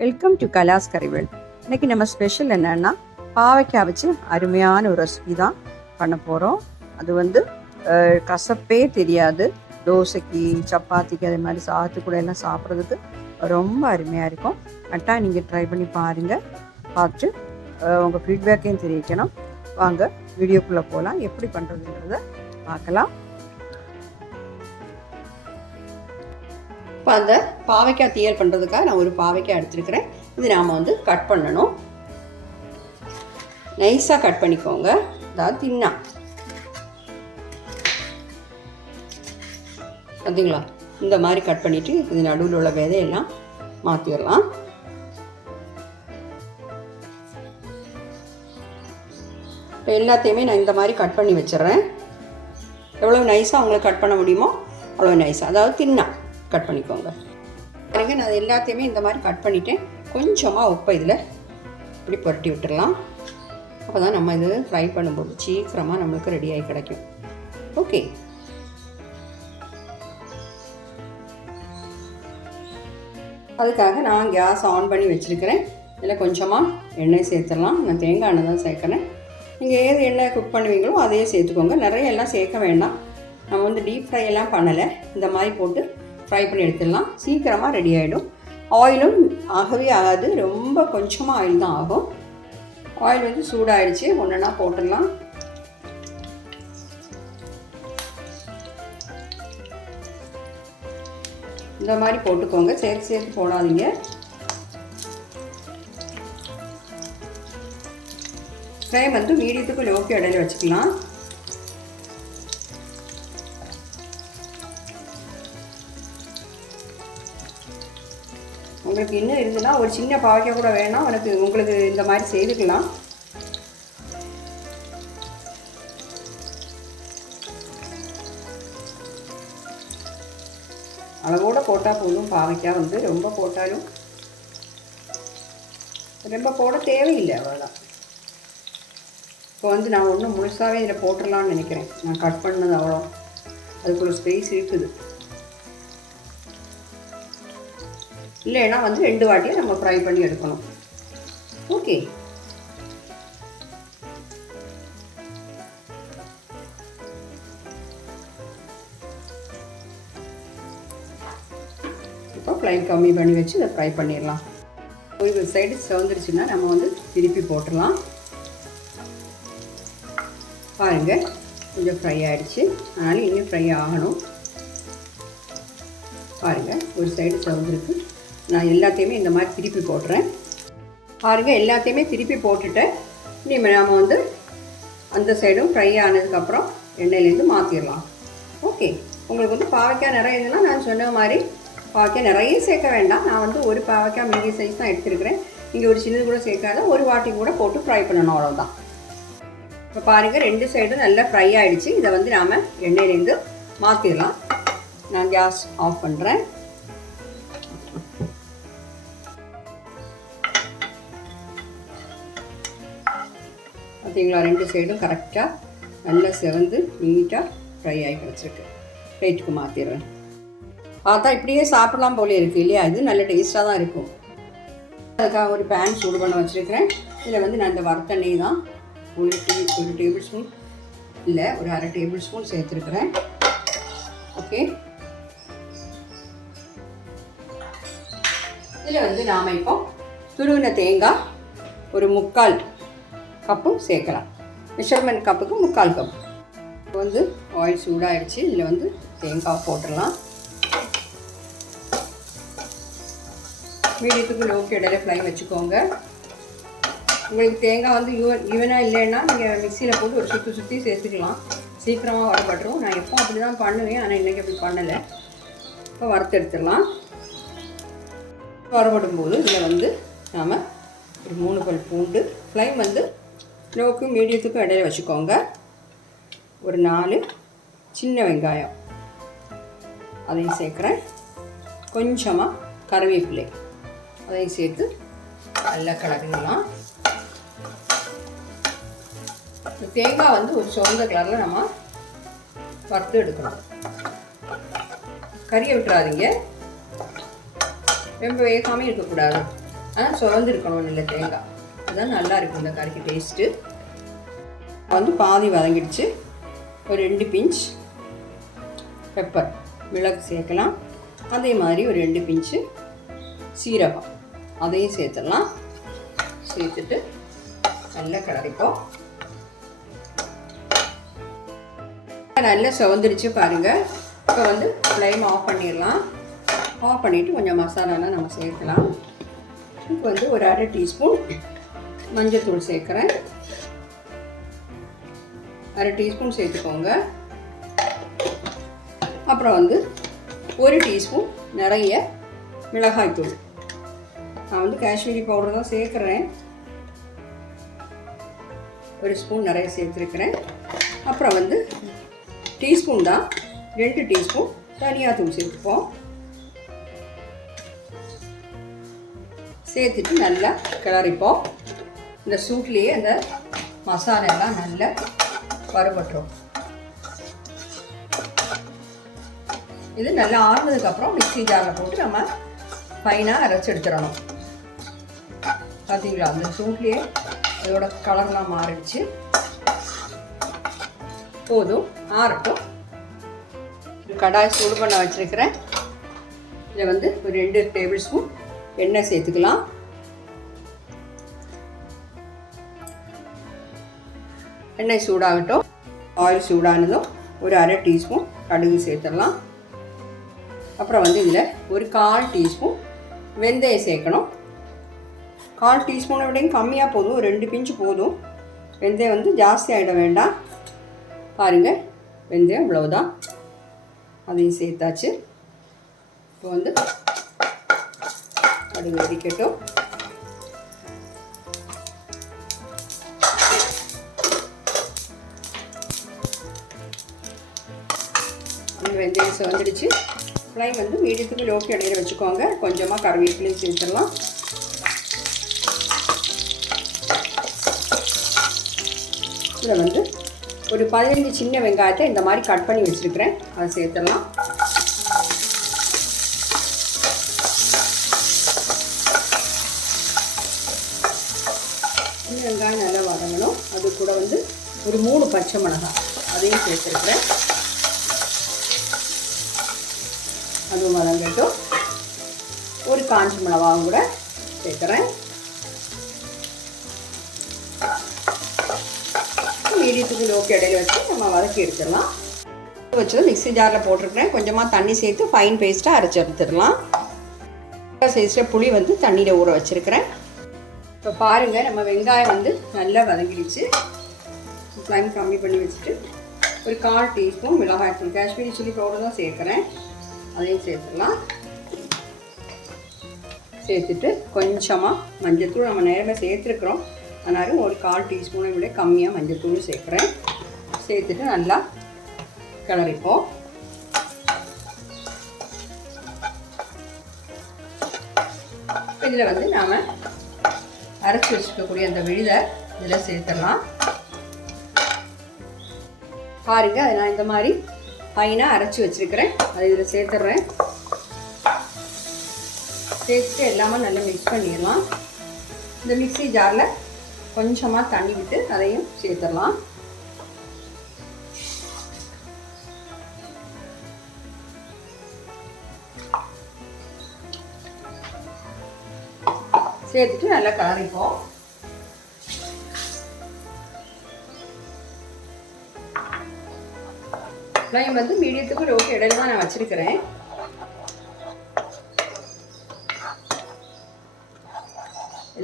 Welcome to கலாஸ் கறிவேல் இன்னைக்கு நம்ம special என்னன்னா பாவைக்காய் வச்சு அருமையான ஒரு ரெசிபி தான் பண்ண போகிறோம் அது வந்து கசப்பே தெரியாது. தோசைக்கு சப்பாத்திக்கு அதே மாதிரி சாத்து கூட எல்லாம் சாப்பிட்றதுக்கு ரொம்ப அருமையாக இருக்கும். கரெக்டாக நீங்கள் ட்ரை பண்ணி பாருங்கள் பார்த்து உங்கள் ஃபீட்பேக்கையும் தெரிவிக்கணும். வாங்க வீடியோக்குள்ளே போகலாம் எப்படி பண்ணுறதுங்கிறத பார்க்கலாம். இப்போ அந்த பாவைக்காய் தீயல் பண்ணுறதுக்காக நான் ஒரு பாவைக்காய் எடுத்துருக்கிறேன். இது நாம் வந்து கட் பண்ணணும். நைஸாக கட் பண்ணிக்கோங்க. அதாவது தின்னா. பார்த்தீங்களா இந்த மாதிரி கட் பண்ணிவிட்டு இது நடுவில் உள்ள விதையெல்லாம் மாற்றிடலாம் இப்போ எல்லாத்தையுமே நான் இந்த மாதிரி கட் பண்ணி வச்சிடுறேன். எவ்வளோ நைஸாக உங்களுக்கு கட் பண்ண முடியுமோ அவ்வளோ நைஸாக அதாவது தின்னா. கட் பண்ணிக்கோங்க. பாருங்க நான் எல்லாத்தையுமே இந்த மாதிரி கட் பண்ணிட்டேன். கொஞ்சமாக உப்பை இதில் இப்படி புரட்டி விட்டுறலாம். அப்போ தான் நம்ம இது ஃப்ரை பண்ணும்போது சீக்கிரமாக நம்மளுக்கு ரெடியாகி கிடைக்கும். ஓகே அதுக்காக நான் கேஸ் ஆன் பண்ணி வச்சுருக்கிறேன். இதில் கொஞ்சமாக எண்ணெய் சேர்த்துடலாம். நான் தேங்காய் எண்ணெய் தான் சேர்க்குறேன். நீங்கள் ஏது எண்ணெய் குக் பண்ணுவீங்களோ அதையே சேர்த்துக்கோங்க. நிறைய எல்லாம் சேர்க்க வேண்டாம். நம்ம வந்து டீப் ஃப்ரை எல்லாம் பண்ணலை. இந்த மாதிரி போட்டு ஃப்ரை பண்ணி எடுத்துடலாம். சீக்கிரமாக ரெடி ஆகிடும் ஆயிலும் ஆகவே ஆகாது. ரொம்ப கொஞ்சமாக ஆயில் தான் ஆகும். ஆயில் வந்து சூடாகிடுச்சு ஒன்றுனா போட்டுடலாம். இந்த மாதிரி போட்டுக்கோங்க. சேர்த்து சேர்த்து போடாதீங்க. ஃப்ளேம் வந்து மீடியத்துக்கு லோக்கி இடையில வச்சுக்கலாம். உங்களுக்கு இன்னும் இருந்துன்னா ஒரு சின்ன பாவைக்காய் கூட வேணாம் உனக்கு உங்களுக்கு இந்த மாதிரி செய்துக்கலாம். அளவோட போட்டால் போதும். பாவைக்காய் வந்து ரொம்ப போட்டாலும் ரொம்ப போட தேவையில்லை அவ்வளோதான் இப்போ வந்து நான் ஒன்றும் முழுசாகவே இதில் போட்டுடலாம்னு நினைக்கிறேன். நான் கட் பண்ணது அவ்வளோ அதுக்குள்ள ஸ்பேஸ் இருக்குது. இல்லைன்னா வந்து ரெண்டு வாட்டியும் நம்ம ஃப்ரை பண்ணி எடுக்கணும். ஓகே இப்போ ஃப்ளைம் கம்மி பண்ணி வச்சு இதை ஃப்ரை பண்ணிடலாம். ஒரு சைடு சிவந்துருச்சுன்னா நம்ம வந்து திருப்பி போட்டுடலாம். பாருங்கள் கொஞ்சம் ஃப்ரை ஆகிடுச்சு அதனால் இன்னும் ஃப்ரை ஆகணும். பாருங்கள் ஒரு சைடு சவுந்திருக்கு. நான் எல்லாத்தையுமே இந்த மாதிரி திருப்பி போடுறேன் பாருங்கள் எல்லாத்தையுமே திருப்பி போட்டுட்டு இனிமேல் நாம் வந்து அந்த சைடும் ஃப்ரை ஆனதுக்கப்புறம் எண்ணெயிலேருந்து மாற்றிடலாம் ஓகே உங்களுக்கு வந்து பாவைக்காய் நிறைய இதுனா நான் சொன்ன மாதிரி பாவைக்காய் நிறைய சேர்க்க வேண்டாம். நான் வந்து ஒரு பாவைக்காய் மீடியம் சைஸ் தான் எடுத்துருக்கிறேன். இங்கே ஒரு சின்னது கூட சேர்க்காத ஒரு வாட்டி கூட போட்டு ஃப்ரை பண்ணணும் அவ்வளோதான் இப்போ பாருங்கள் ரெண்டு சைடும் நல்லா ஃப்ரை ஆகிடுச்சு இதை வந்து நாம் எண்ணெயிலேருந்து மாற்றிடலாம் நான் கேஸ் ஆஃப் பண்ணுறேன் பார்த்தீங்களா ரெண்டு சைடும் கரெக்டாக நல்லா செவந்து நீட்டாக ஃப்ரை ஆகி கிடச்சிருக்கு பிளேட்டுக்கு மாற்றிடுறேன் பார்த்தா இப்படியே சாப்பிடலாம் போல இருக்குது இல்லையா? இது நல்ல டேஸ்ட்டாக தான் இருக்கும். அதுக்காக ஒரு பேன் சூடு பண்ண வச்சுருக்கிறேன். இதில் வந்து நான் இந்த வறுத்தெண்ணெய் தான் ஒரு டீ ஒரு டேபிள் ஸ்பூன் இல்லை ஒரு அரை டேபிள் ஸ்பூன் சேர்த்துருக்குறேன். ஓகே இதில் வந்து நாம் இப்போ துருவின தேங்காய் ஒரு முக்கால் கப்பும் சேர்க்கலாம். மெஷர்மெண்ட் கப்புக்கு முக்கால் கப். இப்போ வந்து ஆயில் சூடாகிடுச்சு இதில் வந்து தேங்காய் போட்டுடலாம். மீடியத்துக்கு லோக்கு இடையில ஃப்ளைம் வச்சுக்கோங்க. உங்களுக்கு தேங்காய் வந்து யுவன் ஈவனாக இல்லைன்னா நீங்கள் மிக்சியில் போட்டு ஒரு சுற்றி சுற்றி சேர்த்துக்கலாம். சீக்கிரமாக வரப்பட்டுரும் நான் எப்போ அப்படி தான் பண்ணுவேன். ஆனால் இன்றைக்கி அப்படி பண்ணலை. இப்போ வறுத்து எடுத்துடலாம். வரப்படும் போது இதில் வந்து நாம் ஒரு மூணு பல் பூண்டு ஃப்ளைம் வந்து லோக்கு மீடியத்துக்கும் இடையில வச்சுக்கோங்க. ஒரு நாலு சின்ன வெங்காயம். அதையும் சேர்க்குறேன். கொஞ்சமாக கருவேப்பிலை. அதையும் சேர்த்து நல்லா கலக்கிடலாம் தேங்காய் வந்து ஒரு சொந்த கலரில் நம்ம வறுத்து எடுக்கணும். கறியை விட்டுறாதீங்க. ரொம்ப வேகாமல் இருக்கக்கூடாது. ஆனால் சுரந்துருக்கணும் நல்ல தேங்காய். அதுதான் நல்லாயிருக்கும் இந்த கறிக்கு டேஸ்ட்டு வந்து பாதி வதங்கிடுச்சு. ஒரு ரெண்டு பிஞ்ச் பெப்பர் மிளகு சேர்க்கலாம். அதே மாதிரி ஒரு ரெண்டு பிஞ்சு சீரகம். அதையும் சேர்த்துடலாம். சேர்த்துட்டு நல்லா கிளறிப்போம். நல்லா செவந்துடுச்சு பாருங்கள் இப்போ வந்து ஃப்ளைம் ஆஃப் பண்ணிடலாம். ஆஃப் பண்ணிவிட்டு கொஞ்சம் மசாலாலாம் நம்ம சேர்க்கலாம். இப்போ வந்து ஒரு அரை டீஸ்பூன் மஞ்சத்தூள் சேர்க்குறேன். அரை டீஸ்பூன் சேர்த்துக்கோங்க. அப்புறம் வந்து ஒரு டீஸ்பூன் நிறைய மிளகாய்த்தூள் நான் வந்து காஷ்மீரி பவுடர் தான் சேர்க்குறேன். ஒரு ஸ்பூன் நிறைய சேர்த்துருக்குறேன். அப்புறம் வந்து டீஸ்பூன் தான் ரெண்டு டீஸ்பூன் தனியாத்தூள் சேர்த்துப்போம். சேர்த்துட்டு நல்லா கிளறிப்போம். இந்த சூட்லேயே அந்த மசாலா எல்லாம் நல்லா வறுபட்டுரும். இது நல்லா ஆறுனதுக்கப்புறம் மிக்சி ஜாரில் போட்டு நம்ம ஃபைனாக அரைச்சி எடுத்துடணும். பார்த்தீங்களா அந்த சூட்லேயே அதோட கலர்லாம் மாறிடுச்சு. போதும். ஆறட்டும். ஒரு கடாய் சூடு பண்ண வச்சுருக்கிறேன். இதில் வந்து ஒரு ரெண்டு டேபிள் ஸ்பூன் எண்ணெய் சேர்த்துக்கலாம். எண்ணெய் சூடாகட்டும் ஆயில் சூடானதும் ஒரு அரை டீஸ்பூன் கடுகு சேர்த்துடலாம் அப்புறம் வந்து இதில் ஒரு கால் டீஸ்பூன் வெந்தயம் சேர்க்கணும் கால் டீஸ்பூனை விடையும் கம்மியாக போதும் ரெண்டு பிஞ்சு போதும் வெந்தயம் வந்து ஜாஸ்தி ஆகிட வேண்டாம் பாருங்கள் வெந்தயம் இவ்வளவுதான் அதையும் சேர்த்தாச்சு இப்போ வந்து கடுகு வெடிக்கட்டும் வெந்தயம் வந்துடுச்சு ஃப்ளைம் வந்து மீடியத்துக்கு லோக்கி இடையில வச்சுக்கோங்க. கொஞ்சமாக கருவேப்பிலையும் சேர்த்துடலாம். இதில் வந்து ஒரு பதினஞ்சு சின்ன வெங்காயத்தை இந்த மாதிரி கட் பண்ணி வச்சுருக்கிறேன். அதை சேர்த்துடலாம். சின்ன வெங்காயம் நல்லா வதங்கணும். அது கூட வந்து ஒரு மூணு பச்சை மிளகாய். அதையும் சேர்த்துருக்குறேன். அதுவும் வதங்கட்டும் ஒரு காஞ்சி மிளகாவும் கூட சேர்க்குறேன் மீடியத்துக்கு லோக்கு இடையில வச்சு நம்ம வதக்கி எடுத்துடலாம். வச்சது மிக்ஸி ஜாரில் போட்டிருக்கிறேன். கொஞ்சமாக தண்ணி சேர்த்து ஃபைன் பேஸ்ட்டாக அரைச்சி எடுத்துடலாம். சைஸில் புளி வந்து தண்ணியில் ஊற வச்சுருக்கிறேன். இப்போ பாருங்கள் நம்ம வெங்காயம் வந்து நல்லா வதங்கிடுச்சு. ஃப்ளைம் கம்மி பண்ணி வச்சுட்டு ஒரு கால் டீஸ்பூன் மிளகாய் தூள் காஷ்மீரி சில்லி பவுடர் தான் சேர்க்குறேன். அதையும் சேர்த்துடலாம். சேர்த்துட்டு கொஞ்சமாக மஞ்சத்தூள் நம்ம நேரமே சேர்த்துருக்குறோம். அதனால ஒரு கால் டீஸ்பூனை விட கம்மியாக மஞ்சத்தூள் சேர்க்குறேன். சேர்த்துட்டு நல்லா கிளறிப்போம். இதில் வந்து நாம் அரைச்சி வச்சுக்கக்கூடிய அந்த விழுதை இதில் சேர்த்துடலாம். பாருங்க நான் இந்த மாதிரி ஃபைனாக அரைச்சி வச்சுருக்கிறேன். அதை இதில் சேர்த்துட்றேன். சேர்த்துட்டு எல்லாமே நல்லா மிக்ஸ் பண்ணிடலாம். இந்த மிக்ஸி ஜாரில் கொஞ்சமாக தண்ணி விட்டு அதையும் சேர்த்துடலாம். சேர்த்துட்டு நல்லா கலரிப்போம். ஃப்ளைம் வந்து மீடியத்துக்கு லோக்கு இடையில தான் நான் வச்சிருக்கிறேன்.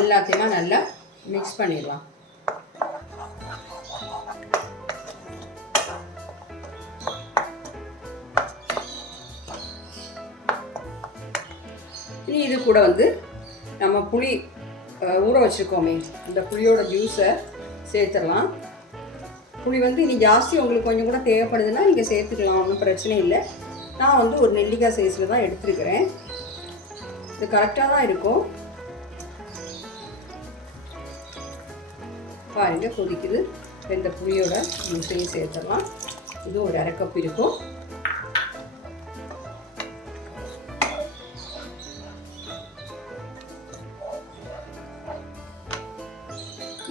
எல்லாத்தையுமே நல்லா மிக்ஸ் பண்ணிடலாம். இனி இது கூட வந்து நம்ம புளி ஊற வச்சுருக்கோமே. இந்த புளியோட ஜூஸை சேர்த்துடலாம். புளி வந்து இனி ஜாஸ்தி உங்களுக்கு கொஞ்சம் கூட தேவைப்படுதுன்னா நீங்கள் சேர்த்துக்கலாம் ஒன்றும் பிரச்சனை இல்லை. நான் வந்து ஒரு நெல்லிக்காய் சைஸில் தான் எடுத்துருக்கிறேன். இது கரெக்டாக தான் இருக்கும். பாருங்க கொதிக்குது. இந்த புளியோட முட்டையும் சேர்த்துடலாம். இது ஒரு அரை கப் இருக்கும்.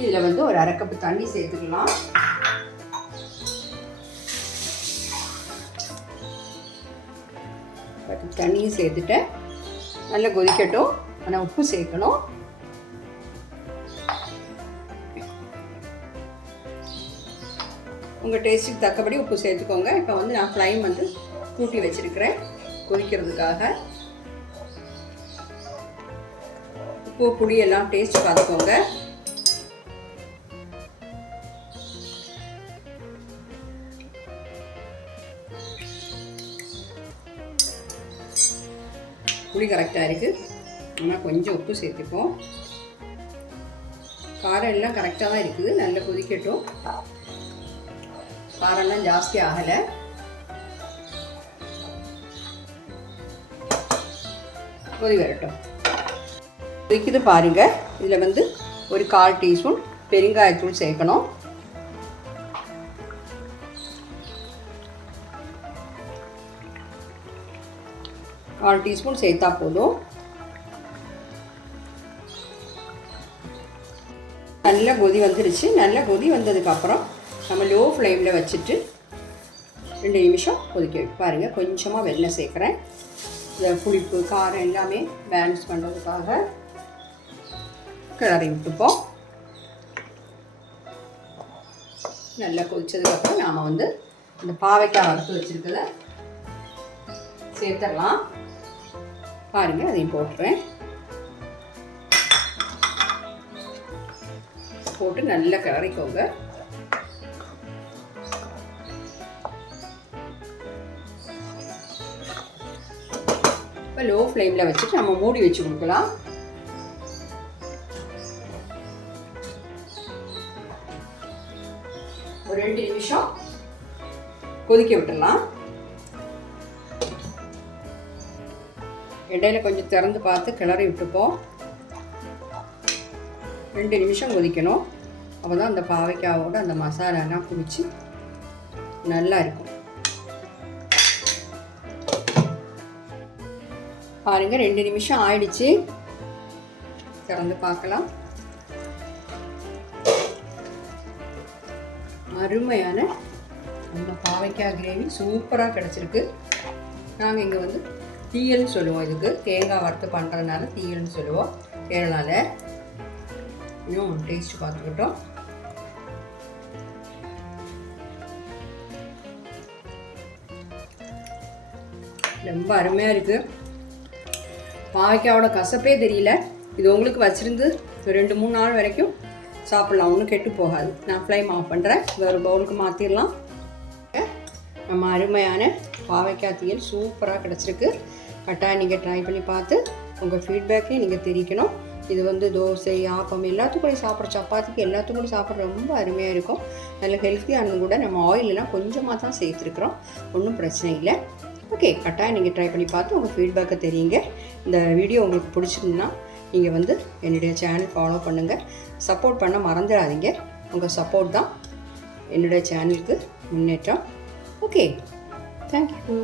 இதில் வந்து ஒரு அரை கப்பு தண்ணி சேர்த்துக்கலாம். தண்ணியும் சேர்த்துட்டேன். நல்லா கொதிக்கட்டும். ஆனால் உப்பு சேர்க்கணும். உங்கள் டேஸ்ட்டுக்கு தக்கபடி உப்பு சேர்த்துக்கோங்க. இப்போ வந்து நான் ஃப்ளைம் வந்து கூட்டி வச்சுருக்கிறேன். கொதிக்கிறதுக்காக. உப்பு புளி எல்லாம் டேஸ்ட் பார்த்துக்கோங்க. புளி கரெக்டாக இருக்குது ஆனால் கொஞ்சம் உப்பு சேர்த்துப்போம். காரம் எல்லாம் கரெக்டாக தான் இருக்குது. நல்லா கொதிக்கட்டும். காரம்லாம் ஜாஸ்தி ஆகலை. கொதி வரட்டும். கொதிக்குது பாருங்க. இதில் வந்து ஒரு கால் டீஸ்பூன் பெருங்காயத்தூள் சேர்க்கணும். கால் டீஸ்பூன் சேர்த்தா போதும். நல்ல கொதி வந்துருச்சு. நல்ல கொதி வந்ததுக்கப்புறம் நம்ம லோ ஃப்ளேமில் வச்சுட்டு ரெண்டு நிமிஷம் கொதிக்க வைக்க பாருங்கள் கொஞ்சமாக வெண்ணெய் சேர்க்குறேன். இந்த புளிப்பு காரம் எல்லாமே பேலன்ஸ் பண்ணுறதுக்காக கிளறி விட்டுப்போம். நல்லா கொதிச்சதுக்கப்புறம் நாம் வந்து இந்த பாவைக்காய் வறுத்து வச்சுருக்கத சேர்த்துடலாம். பாருங்கள் அதையும் போட்டுறேன். போட்டு நல்லா கிளறிக்கோங்க இப்போ லோ ஃப்ளேமில் வச்சுட்டு நம்ம மூடி வச்சு கொடுக்கலாம். ஒரு ரெண்டு நிமிஷம் கொதிக்க விட்டுடலாம். இடையில கொஞ்சம் திறந்து பார்த்து கிளறி விட்டுப்போம். ரெண்டு நிமிஷம் கொதிக்கணும். அப்போ தான் அந்த பாவைக்காவோட அந்த மசாலாலாம் பிடிச்சி நல்லா இருக்கும். பாருங்கள் ரெண்டு நிமிஷம் ஆயிடுச்சு. திறந்து பார்க்கலாம். அருமையான அந்த பாவைக்காய் கிரேவி சூப்பராக கிடச்சிருக்கு. நாங்கள் இங்கே வந்து தீயல்னு சொல்லுவோம் இதுக்கு. தேங்காய் வறுத்து பண்ணுறதுனால தீயல்னு சொல்லுவோம் கேரளாவில் இன்னும் டேஸ்ட் பார்த்துக்கிட்டோம். ரொம்ப அருமையாக இருக்குது பாவைக்காவோட கசப்பே தெரியல. இது உங்களுக்கு வச்சுருந்து ஒரு ரெண்டு மூணு நாள் வரைக்கும் சாப்பிட்லாம். ஒன்றும் கெட்டு போகாது. நான் ஃப்ளைம் ஆஃப் பண்ணுறேன் வேறு பவுலுக்கு மாற்றிடலாம் நம்ம அருமையான பாவைக்காய் தீயல் சூப்பராக கிடச்சிருக்கு. கட்டாயம் நீங்கள் ட்ரை பண்ணி பார்த்து உங்கள் ஃபீட்பேக்கையும் நீங்கள் தெரிவிக்கணும். இது வந்து தோசை ஆப்பம் எல்லாத்துக்கும் சாப்பிட்ற சப்பாத்திக்கு எல்லாத்துக்கும் சாப்பிட்ற ரொம்ப அருமையாக இருக்கும். நல்ல ஹெல்த்தியானது கூட நம்ம ஆயிலெலாம் கொஞ்சமாக தான் சேர்த்துருக்குறோம். ஒன்றும் பிரச்சனை இல்லை. ஓகே கட்டாயம் நீங்கள் ட்ரை பண்ணி பார்த்து உங்கள் ஃபீட்பேக்கை தெரியுங்க. இந்த வீடியோ உங்களுக்கு பிடிச்சிருந்துன்னா நீங்கள் வந்து என்னுடைய சேனல் ஃபாலோ பண்ணுங்கள் சப்போர்ட் பண்ண மறந்துடாதீங்க. உங்கள் சப்போர்ட் தான் என்னுடைய சேனலுக்கு முன்னேற்றம். Okay thank you